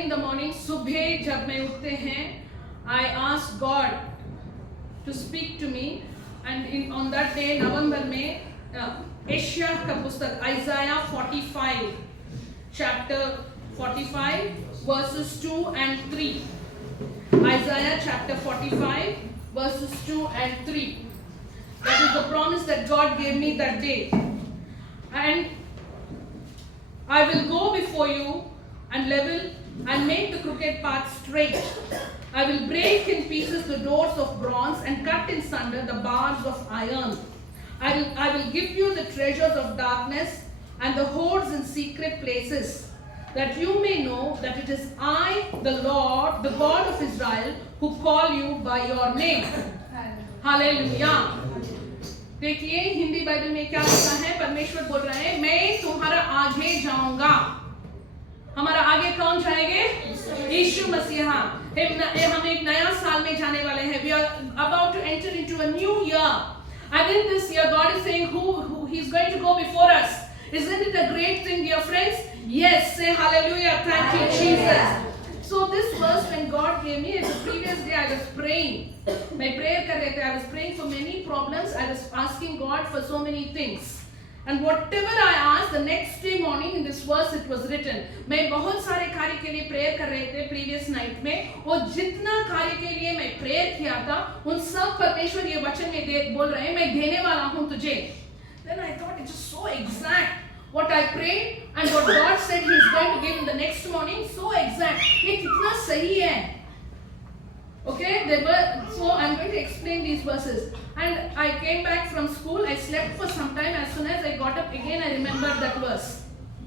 early in the morning, सुबह जब मैं उठते हैं, I ask God to speak to me, and on that day नवंबर में एशिया का पुस्तक Isaiah 45 chapter 45 verses 2 and 3. Isaiah chapter 45 verses 2 and 3. That is the promise that God gave me that day. And I will go before you and level and make the crooked path straight. I will break in pieces the doors of bronze and cut in sunder the bars of iron. I will give you the treasures of darkness and the hoards in secret places, that you may know that it is I, the Lord, the God of Israel, who call you by your name. Hallelujah. देखिए Hindi Bible में क्या लिखा है, परमेश्वर बोल रहे हैं मैं तुम्हारा आगे जाऊंगा. हमारा आगे कौन जाएंगे? यीशु मसीहा. हम एक नया साल में जाने वाले हैं. We are about to enter into a new year, and in this year God is saying who He's going to go before us. Isn't it a great thing, dear friends? Yes, say hallelujah. Thank you, Jesus. So this verse when God gave me, the previous day I was praying. मैं prayer कर रहे थे. I was praying for many problems. I was asking God for so many things. And whatever I asked, the next day morning in this verse it was written. मैं बहुत सारे कार्य के लिए prayer कर रहे थे previous night में. और जितना कार्य के लिए मैं prayer किया था, उन सब परमेश्वर ये वचन में बोल रहे हैं, मैं देने वाला हूँ तुझे. Then I thought it is so exact. What I prayed and what God said He is going to give in the next morning, so exact. ये कितना सही है. Okay, so I'm going to explain these verses. And I came back from school. I slept for some time. As soon as I got up again, I remembered that verse.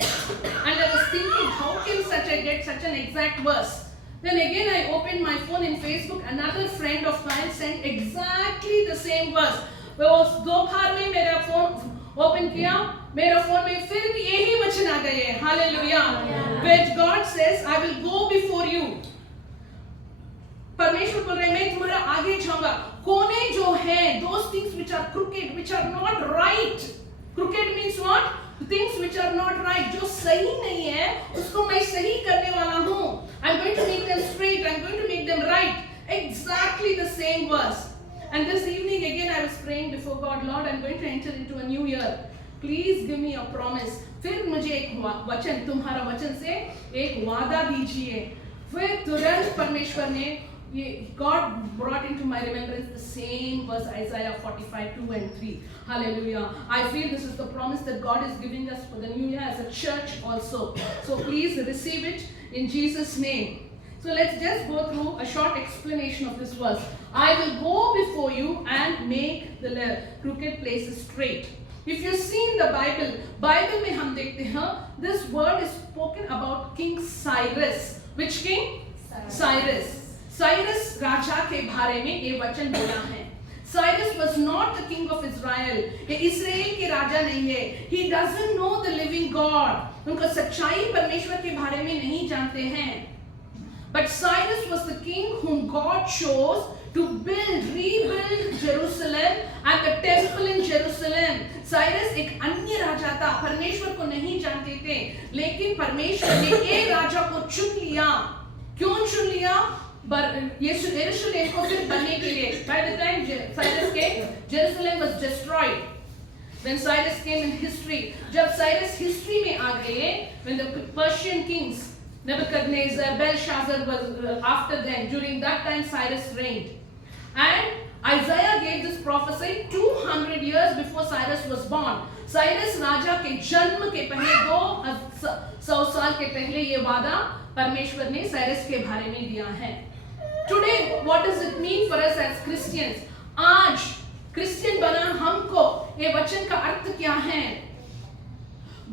And I was thinking, how can get such an exact verse? Then again I opened my phone in Facebook. Another friend of mine sent exactly the same verse. वो दोपहर में मेरा phone open किया, मेरा phone में फिर भी यही वचन आ गए. Hallelujah. Where God says, I will go before you. परमेश्वर बोल रहे हैं मैं तुम्हारा आगे जाऊंगा. कोने जो हैं, those things which are crooked, which are not right. Crooked means what? Things which are not right. जो सही नहीं है, उसको मैं सही करने वाला हूँ. I'm going to make them straight. I'm going to make them right. Exactly the same verse. And this evening again I was praying before God, Lord, I'm going to enter into a new year. Please give me a promise. फिर मुझे एक वचन, तुम्हारा वचन से एक वादा दीजिए. फिर तुरंत परमेश्वर ने God brought into my remembrance the same verse, Isaiah 45, 2 and 3. Hallelujah. I feel this is the promise that God is giving us for the new year as a church also. So please receive it in Jesus' name. So let's just go through a short explanation of this verse. I will go before you and make the crooked places straight. If you see in the Bible में हम देखते हैं, this word is spoken about King Cyrus. Which king? Cyrus. Cyrus राजा के बारे में ये वचन बोला है. Cyrus was not the king of Israel. ये इस्राएल के राजा नहीं है. He doesn't know the living God. उनको सच्चाई परमेश्वर के बारे में नहीं जानते हैं. But Cyrus was the king whom God chose to rebuild Jerusalem and the temple in Jerusalem. Cyrus एक अन्य राजा था, परमेश्वर को नहीं जानते थे, लेकिन परमेश्वर ने एक राजा को चुन लिया. क्यों चुन लिया? यरूशलेम को फिर बनने के लिए. By the time Cyrus came, Jerusalem was destroyed. When Cyrus came in history, जब Cyrus history में आ गए, when the Persian kings Nebuchadnezzar, Belshazzar was after them. During that time, Cyrus reigned. And Isaiah gave this prophecy 200 years before Cyrus was born. Cyrus राजा के जन्म के पहले 200 साल के पहले ये वादा परमेश्वर ने साइरस के बारे में दिया है. Today, what does it mean for us as Christians? आज क्रिश्चियन बना हमको ये वचन का अर्थ क्या है?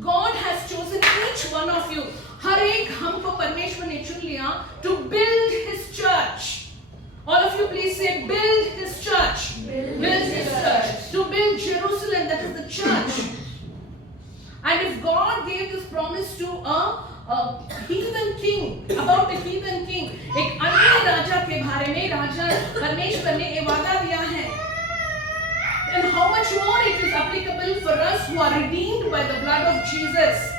God has chosen each one of you. हर एक हमको परमेश्वर ने चुन लिया to build His church. All of you please say build His church. Build His church. To build Jerusalem, that is the church. And if God gave this promise to a heathen king, about a heathen king, एक अन्य राजा के बारे में राजा परमेश्वर ने ये वादा दिया है, then how much more it is applicable for us who are redeemed by the blood of Jesus.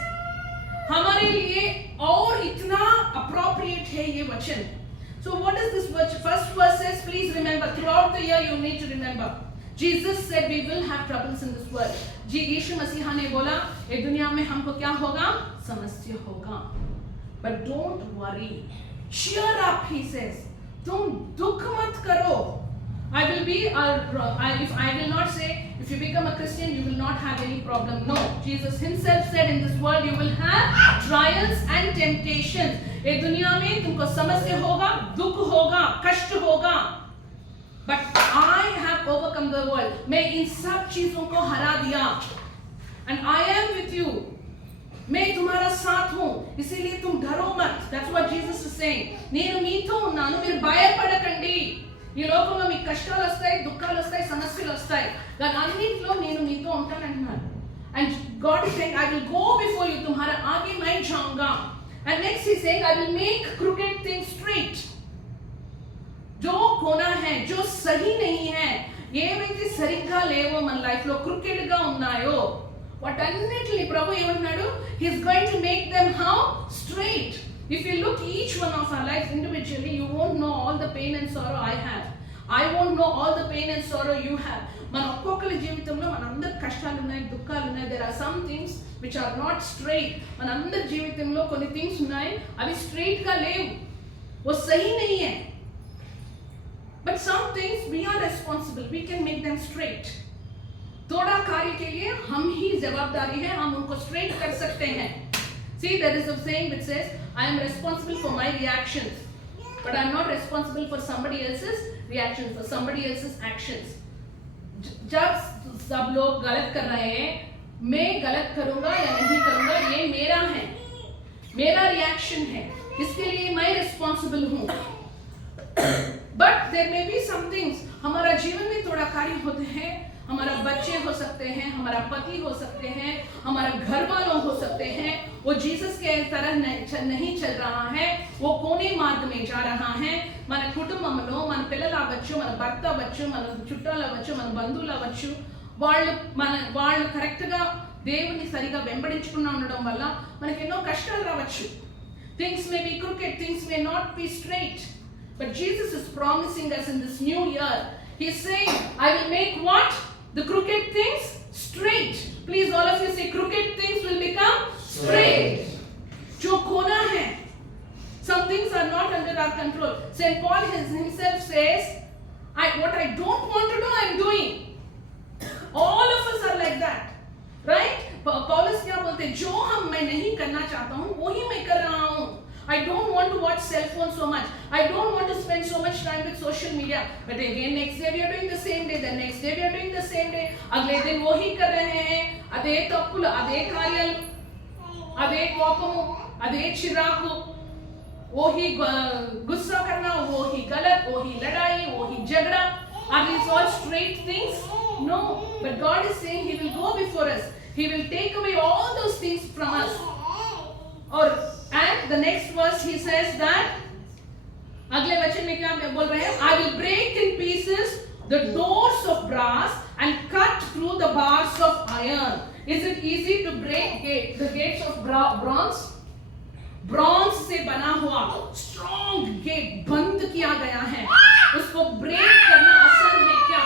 हमारे लिए और इतना appropriate है ये वचन. So what is this verse? First verse says, please remember, throughout the year you need to remember. Jesus said we will have troubles in this world. जी यीशु मसीहा ने बोला ये दुनिया में हमको क्या होगा? समस्या होगा. But don't worry. Cheer up, he says. तुम दुख मत करो. I will be, if I will not say, if you become a Christian, you will not have any problem. No, Jesus himself said in this world you will have trials and temptations. ये दुनिया में तुमको समस्या होगा, दुख होगा, कष्ट होगा. But I have overcome the world. मैं इन सब चीजों को हरा दिया. And I am with you. मैं तुम्हारा साथ हूँ, इसीलिए तुम डरो मत. That's what Jesus is saying. నేను మీతో ఉన్నాను, మీరు భయపడకండి. ఈ లోకంలో మీకు కష్టాలు వస్తాయి, దుఃఖాలు వస్తాయి, సమస్యలు వస్తాయి. కానీ అన్నింటిలో నేను మీతో ఉంటాను అంటున్నాను. And God is saying, I will go before you. तुम्हारा आगे मैं जाऊंगा. And next he's saying, I will make crooked things straight. जो कोना है, जो सही नहीं है, ఏవైతే సరిగ్గా లేవో మన లైఫ్ లో క్రికెట్ గా ఉన్నాయో వాటన్నిటిని ప్రభు ఏమంటున్నాడు? He's going to make them how? Straight. If you look each one of our lives individually, you won't know all the pain and sorrow I have. I won't know all the pain and sorrow you have. మన ఒక్కొక్కరి జీవితంలో మనందరి కష్టాలు ఉన్నాయి, దుఃఖాలు ఉన్నాయి. There are some things which are not straight. మనందరి జీవితంలో కొన్ని things ఉన్నాయి, అవి straight గా లేవు, वो सही नहीं है. But some things we are responsible. We can make them straight. थोड़ा कार्य के लिए हम ही जवाबदारी है, हम उनको straight कर सकते हैं. See, there is a saying which says, I am responsible for my reactions, but I am not responsible for somebody else's reactions, for somebody else's actions. जब सब लोग गलत कर रहे हैं, मैं गलत करूंगा या नहीं करूंगा, ये मेरा है, मेरा रिएक्शन है, इसके लिए मैं रिस्पॉन्सिबल हूँ. But there may be some things, हमारा जीवन में थोड़ा कार्य होते हैं, हमारा बच्चे हो सकते हैं, हमारा पति हो सकते हैं, हमारा घर वालों हो सकते हैं, वो जीसस के तरह नहीं चल रहा है, वो कोने मार्ग में जा रहा है. మన కుటుంబంలో మన పిల్లలు అవ్వచ్చు, మన భర్త అవ్వచ్చు, మన చుట్టాలు అవ్వచ్చు, మన బంధువులు అవ్వచ్చు, వాళ్ళు కరెక్ట్గా దేవుని సరిగా వెంబడించకుండా ఉండడం వల్ల మనకి ఎన్నో కష్టాలు రావచ్చు. Things may be cricket, things may not be straight. But Jesus is promising us in this new year. He is saying, I will make what? The crooked things straight. Please all of you say, crooked things will become straight. जो कोना है, some things are not under our control. Saint Paul himself says, what I don't want to do, I am doing. All of us are like that, right? Paulus क्या बोलते हैं? जो मैं नहीं करना चाहता हूँ, वही मैं कर रहा हूँ. I don't want to watch cell phone so much. I don't want to spend so much time with social media. But again, next day we are doing the same day. The next day we are doing the same day. अगले दिन वो ही कर रहे हैं. अदे तप्पुल, अदे कार्याल, अदे कोपम, अदे चिराकु, वो ही गुस्सा करना, वो ही गलत, वो ही लड़ाई, वो ही झगड़ा. Are these all straight things? No. But God is saying He will go before us. He will take away all those things from us. And the next verse he says that, अगले वचन में क्या बोल रहे हैं? I will break in pieces the doors of brass and cut through the bars of iron. Is it easy to break the gates of bronze? Bronze से बना हुआ strong gate बंद किया गया है, उसको break करना आसान है क्या?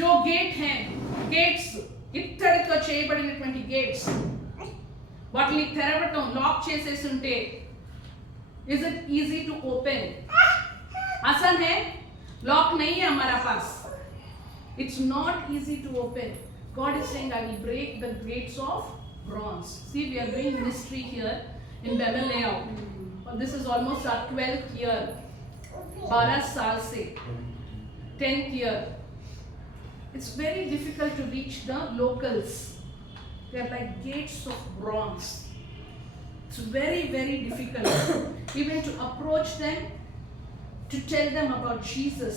जो gate हैं, gates ఇత్తడితో చేయబడినటువంటి gates, వాటిని తెరవటం, లాక్ చేసేసి ఉంటే, is it easy to open? आसान है? लॉक नहीं है हमारा पास. It's not easy to open. God is saying, I will break the gates of bronze. See, we are doing ministry here in Bevel Layout. This is almost our 12th year. 12 साल से 10th year. It's very difficult to reach the locals. They are like gates of bronze. It's very, very difficult even to approach them, to tell them about Jesus.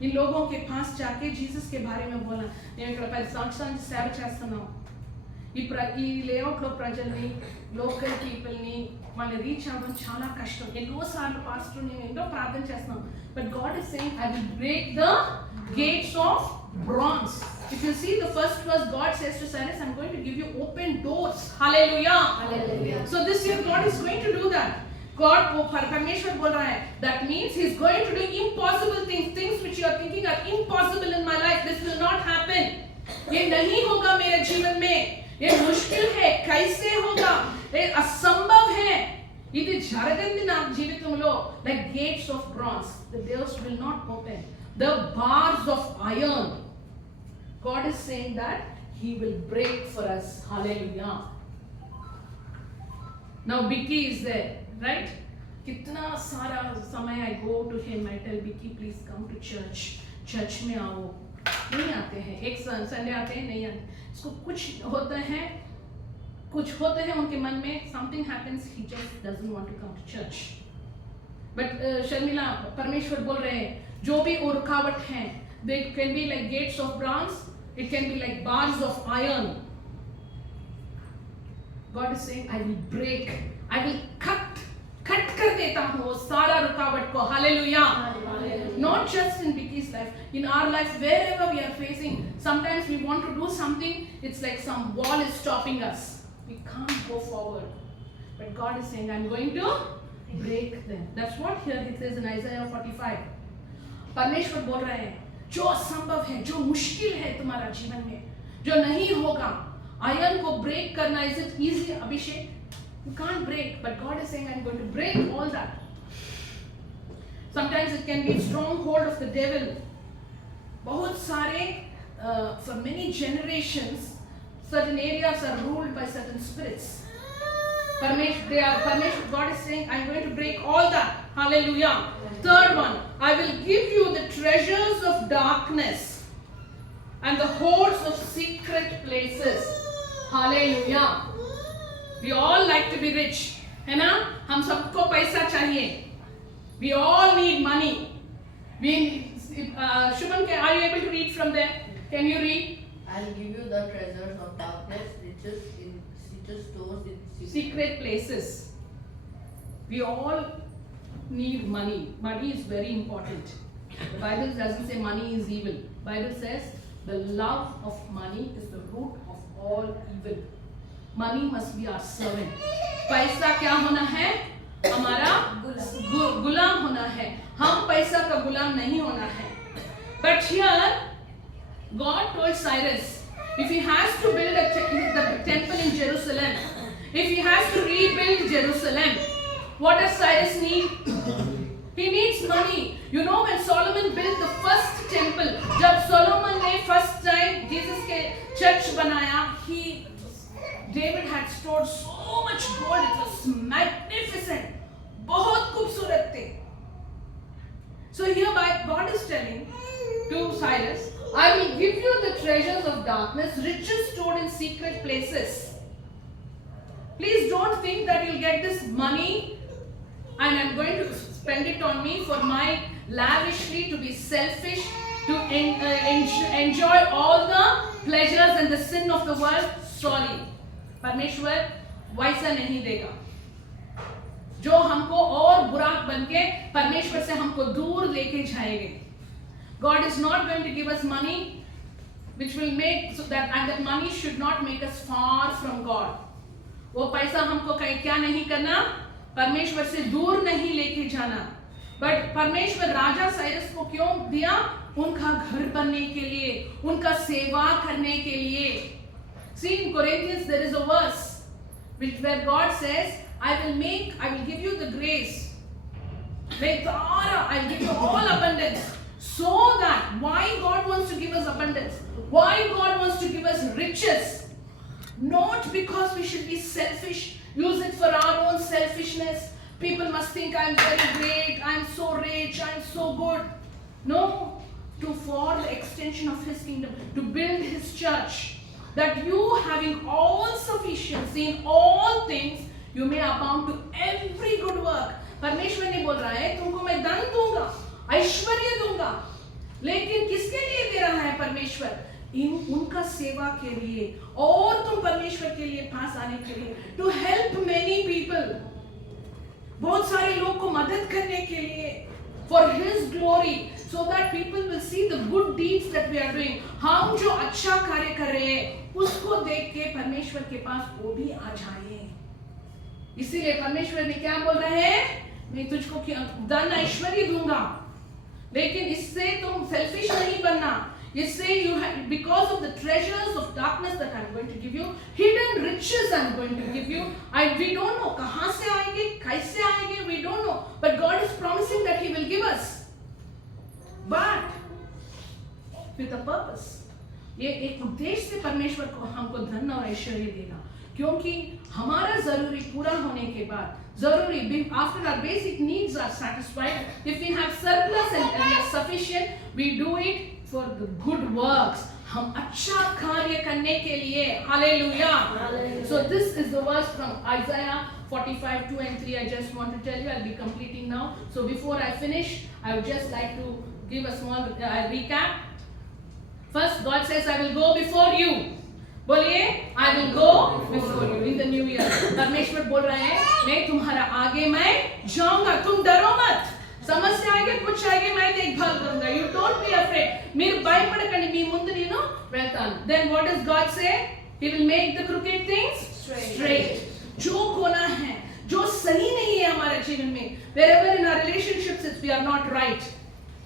इन लोगों के पास जाके Jesus के बारे में बोलना. నేను ఇక్కడ 10 సంవత్సరాల నుంచి సేవ చేస్తున్నాను. ఈ లేఅవుట్ లో ప్రజల్ని, లోకల్ పీపుల్ ని వాళ్ళని రీచ్ అవ్వడం చాలా కష్టం. ఎన్నోసార్లు పాస్టర్ నేను ఎంతో ప్రార్థన చేస్తున్నాను. But God is saying, I will break the gates of bronze. If you see the first verse, God says to Cyrus, I'm going to give you open doors. Hallelujah. Hallelujah. So this year God is going to do that. God को परमेश्वर बोल रहा है, that means He is going to do impossible things, things which you are thinking are impossible in my life. This will not happen. ये नहीं होगा मेरे जीवन में, ये मुश्किल है, कैसे होगा, ये असंभव है. ఇది జరగంది నా జీవితంలో. Like gates of bronze, the doors will not open. The bars of iron, God is saying that He will break for us. Hallelujah. Now Vicky is there, right? कितना सारा समय I go to him, I tell Vicky please come to church. Church में आओ. नहीं आते हैं. एक Sunday आते हैं, नहीं आते. इसको कुछ होता है, कुछ होते हैं उनके मन में. Something happens, he just doesn't want to come to church. But Sharmila, परमेश्वर बोल रहे हैं, जो भी रुकावट हैं, they can be like gates of bronze, it can be like bars of iron. God is saying, I will break, I will cut कर देता हूँ वो सारा रुकावट को. Hallelujah. Not just in Vicky's life, in our life, wherever we are facing, sometimes we want to do something, it's like some wall is stopping us. We can't go forward. But God is saying, I'm going to break them. That's what here it says in Isaiah 45. परमेश्वर बोल रहे हैं, जो असंभव है, जो मुश्किल है तुम्हारा जीवन में, जो नहीं होगा, आयरन को ब्रेक करना, is it easy, Abhishek? You can't break, but God is saying, I'm going to break all that. Sometimes it can be a stronghold of the devil. बहुत सारे, for many generations, certain areas are ruled by certain spirits. Parmeshwar, God is saying, I'm going to break all that. Hallelujah. Third one, I will give you the treasures of darkness and the hoards of secret places. Hallelujah. We all like to be rich, है ना? हम सबको पैसा चाहिए. We all need money. Shubham, are you able to read from there? Can you read? I'll give you the treasures of darkness, riches in stores in secret places. We all need money. Money is very important. The Bible doesn't say money is evil. The Bible says the love of money is the root of all evil. Money must be our servant. पैसा क्या होना है? हमारा गुलाम होना है. हम पैसा का गुलाम नहीं होना है. But here, God told Cyrus, if he has to build the temple in Jerusalem, if he has to rebuild Jerusalem, what does Cyrus need? He needs money. You know, when Solomon built the first temple, जब Solomon ने first time Jesus के church बनाया, David had stored so much gold. It was magnificent. बहुत खूबसूरत थे. So here God is telling to Cyrus, I will give you the treasures of darkness, riches stored in secret places. Please don't think that you'll get this money and I'm going to spend it on me for my lavishly, to be selfish, to enjoy all the pleasures and the sin of the world. Sorry. परमेश्वर वैसा नहीं देगा. जो हमको और बुराक बनके परमेश्वर से हमको दूर लेके जाएंगे. God is not going to give us money which will make so that, and that money should not make us far from God. वो पैसा हमको क्या नहीं करना? परमेश्वर से दूर नहीं लेके जाना. But परमेश्वर राजा साइरस को क्यों दिया? उनका घर बनने के लिए, उनका सेवा करने के लिए. See, in Corinthians there is a verse where God says, I will give you the grace. I will give you all abundance. So that, why God wants to give us abundance? Why God wants to give us riches? Not because we should be selfish, use it for our own selfishness. People must think I'm very great, I'm so rich, I'm so good. No, for the extension of His kingdom, to build His church. That you, having all sufficiency in all things, you may abound to every good work. परमेश्वर ने बोल रहा है, तुमको मैं धन दूंगा, ऐश्वर्य दूंगा, लेकिन किसके लिए दे रहा है परमेश्वर? उनका सेवा के लिए, और तुम परमेश्वर के लिए पास आने के लिए, to help many people, बहुत सारे लोग को मदद करने के लिए, for His glory, so that people will see the good deeds that we are doing. हम जो अच्छा कार्य कर रहे हैं, उसको देख के परमेश्वर के पास वो भी आ जाए. इसीलिए परमेश्वर ने क्या बोल रहे हैं, मैं तुझको धन ऐश्वर्य दूंगा, लेकिन इससे तुम सेल्फिश नहीं बनना। इससे you have, because of the treasures of darkness that I'm going to give you, hidden riches I'm going to give you. We don't know कहाँ से आएंगे, कैसे आएंगे, we don't know, but God is promising that He will give us, but with a purpose. ये एक उद्देश्य से परमेश्वर को हमको धन और ऐश्वर्य देगा, क्योंकि हमारा जरूरी पूरा होने के बाद, जरूरी after our basic needs are satisfied, if we have surplus and we are sufficient, we do it for the good works. हम अच्छा कार्य करने के लिए, hallelujah. So this is the verse from Isaiah 45, 2 and 3. I just want to tell you, I'll be completing now. So before I finish, I would just like to give a small recap. First, God says, I will go before you. बोलिए, I will go before you in the new year. परमेश्वर बोल रहे हैं, मैं तुम्हारा आगे मैं जाऊंगा, तुम डरो मत. समस्या आएगी, कुछ आएगी, मैं देखभाल करूंगा. You don't be afraid. మీరు భయపడకండి, మీ ముందు నేను వెళ్తాను. Then what does God say? He will make the crooked things straight. जो खोना है, जो सही नहीं है हमारे जीवन में, wherever in our relationships we are not right,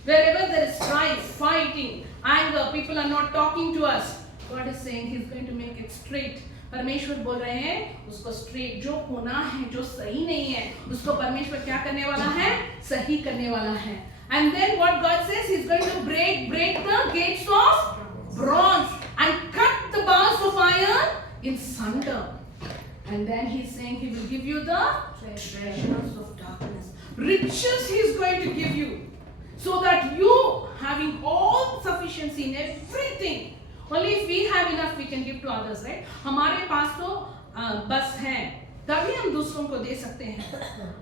wherever there is strife, fighting, anger, people are not talking to us, God is saying He's going to make it straight. परमेश्वर बोल रहे हैं, उसको स्ट्रेट, जो होना है, जो सही नहीं है, उसको परमेश्वर क्या करने वाला है, सही करने वाला है. And then what God says, He's going to break the gates of bronze and cut the bars of iron in sunder. And then He's saying He will give you the treasures of darkness. Riches He is going to give you, so that you, having all sufficiency in everything, only if we have enough we can give to others, right? हमारे पास तो बस है, तभी हम दूसरों को दे सकते हैं.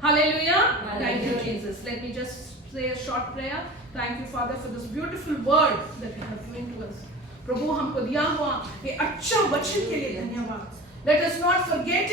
Hallelujah. Thank you, Jesus. Let me just say a short prayer. Thank you, Father, for this beautiful word that you have given to us. प्रभु हमको दिया हुआ ये अच्छा वचन के लिए धन्यवाद. Let us not forget